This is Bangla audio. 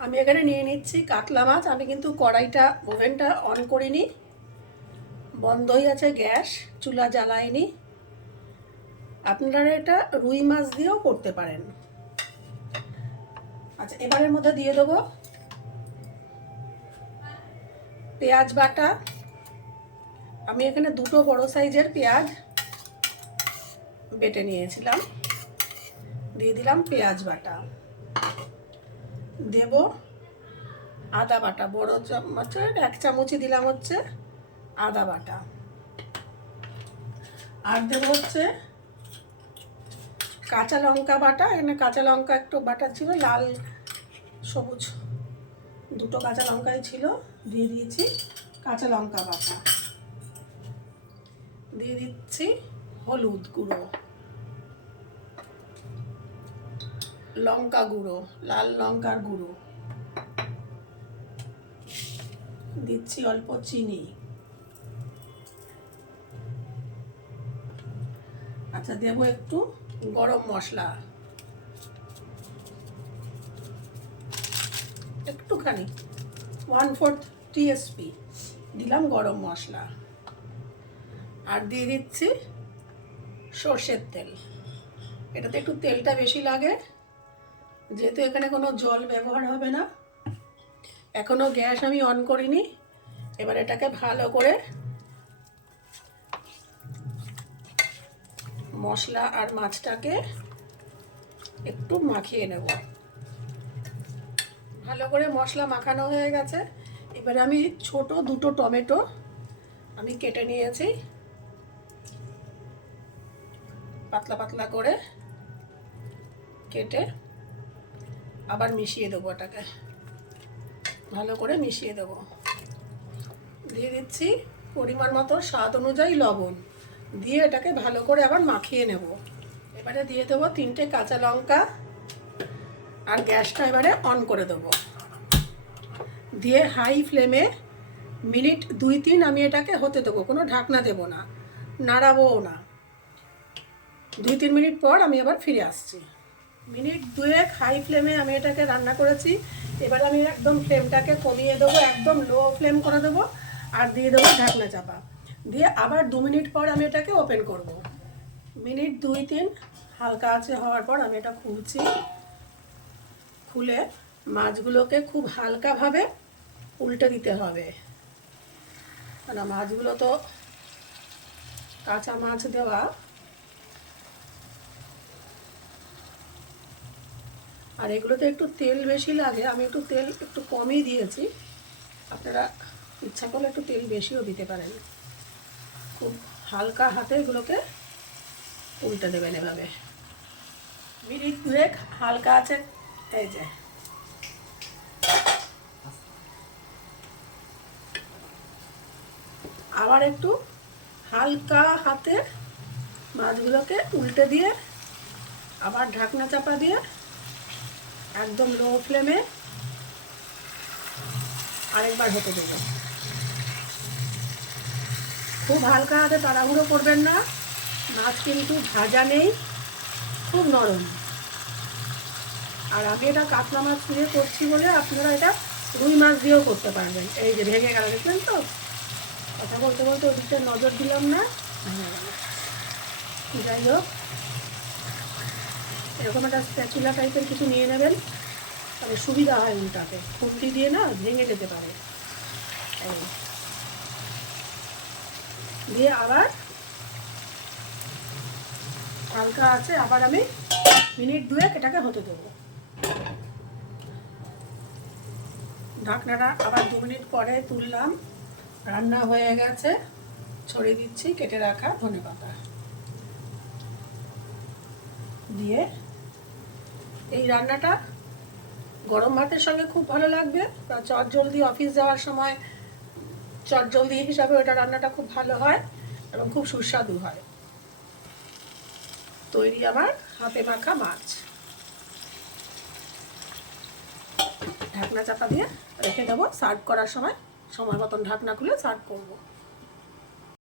আমি এখানে নিয়ে নিচ্ছি কাতলা মাছ। আমি কিন্তু কড়াইটা ওভেনটা অন করিনি, বন্ধই আছে গ্যাস, চুলা জ্বালাইনি। আপনারা এটা রুই মাছ দিয়েও করতে পারেন। আচ্ছা, এবারের মধ্যে দিয়ে দেবো পেঁয়াজ বাটা। আমি এখানে দুটো বড় সাইজের পেঁয়াজ বেটে নিয়েছিলাম, দিয়ে দিলাম পেঁয়াজ বাটা। দেব আদা বাটা, বড় চামচের 1 চামচই দিলাম হচ্ছে আদা বাটা। আর দেব হচ্ছে কাঁচা লঙ্কা বাটা। এখানে কাঁচা লঙ্কা একটু বাটা ছিল, লাল সবুজ দুটো কাঁচা লঙ্কাই ছিল, দিয়ে দিয়েছি কাঁচা লঙ্কা বাটা। দিয়ে দিচ্ছি হলুদ গুঁড়ো, লঙ্কা গুঁড়ো, লাল লঙ্কার গুঁড়ো, দিচ্ছি অল্প চিনি। আচ্ছা, দেবো একটু গরম মশলা, একটুখানি 1/4 টিএসপি দিলাম গরম মশলা। আর দিয়ে দিচ্ছি সর্ষের তেল। এটাতে একটু তেলটা বেশি লাগে, যেহেতু এখানে কোনো জল ব্যবহার হবে না। এখনও গ্যাস আমি অন করিনি। এবার এটাকে ভালো করে মশলা আর মাছটাকে একটু মাখিয়ে নেব। ভালো করে মশলা মাখানো হয়ে গেছে। এবার আমি ছোট দুটো টমেটো আমি কেটে নিয়েছি, পাতলা পাতলা করে কেটে আবার মিশিয়ে দেবো। এটাকে ভালো করে মিশিয়ে দেবো। দিয়ে দিচ্ছি পরিমাণ মতো স্বাদ অনুযায়ী লবণ, দিয়ে এটাকে ভালো করে আবার মাখিয়ে নেব। এবারে দিয়ে দেবো 3টে কাঁচা লঙ্কা, আর গ্যাসটা এবারে অন করে দেবো। দিয়ে হাই ফ্লেমে মিনিট 2-3 আমি এটাকে হতে দেবো, কোনো ঢাকনা দেবো না, নাড়াবোও না। 2-3 মিনিট পর আমি আবার ফিরে আসছি। মিনিট 2 হাই ফ্লেমে আমি এটাকে রান্না করেছি। এবার আমি একদম ফ্লেমটাকে কমিয়ে দেবো, একদম লো ফ্লেম করে দেবো, আর দিয়ে দেবো ঢাকনা চাপা দিয়ে। আবার 2 মিনিট পর আমি এটাকে ওপেন করব। মিনিট 2-3 হালকা আঁচে হওয়ার পর আমি এটা খুলছি। খুলে মাছগুলোকে খুব হালকাভাবে উল্টে দিতে হবে, কারণ মাছগুলো তো কাঁচা মাছ দেওয়া। আর এগুলোতে একটু তেল বেশি লাগে, আমি একটু তেল একটু কমই দিয়েছি। আপনারা ইচ্ছা করলে একটু তেল বেশিও দিতে পারেন। খুব হালকা হাতে এগুলোকে উল্টে দেবেন এভাবে। মিনিট 2 হালকা আছে, এই যে আবার একটু হালকা হাতে মাছগুলোকে উল্টে দিয়ে আবার ঢাকনা চাপা দিয়ে একদম লো ফ্লেমে আরেকবার হতে দেবো। খুব হালকা হাতে তাড়াহুড়ো করবেন না, মাছ কিন্তু ভাজা নেই, খুব নরম। আর আমি এটা কাতলা মাছ দিয়ে করছি বলে আপনারা এটা রুই মাছ দিয়েও করতে পারবেন। এই যে ভেঙে গেল, দেখলেন তো? কথা বলতে বলতে ওদিকটা নজর দিলাম না, ভেঙে গেল। যাই হোক, এরকম একটা স্প্যাচুলা টাইপের কিছু নিয়ে নেবেন, তাহলে সুবিধা হয় উল্টাতে। খুন্তি দিয়ে না ভেঙে যেতে পারে। এই দিয়ে আবার হালকা আছে, আবার আমি মিনিট 2 এটাকে হতে দেবো। ঢাকনাটা আবার 2 মিনিট পরে তুললাম, রান্না হয়ে গেছে। ছড়িয়ে দিচ্ছি কেটে রাখা ধনেপাতা দিয়ে। এই রান্নাটা গরম ভাতের সঙ্গে খুব ভালো লাগবে, বা চটজলদি অফিস যাওয়ার সময় চটজলদি হিসাবে ওটা রান্নাটা খুব ভালো হয় এবং খুব সুস্বাদু হয়। তৈরি আমার হাতে মাখা মাছ। ঢাকনা চাপা দিয়ে রেখে দেবো। সার্ভ করার সময় সময় মতন ঢাকনা খুলে সার্ভ করবো।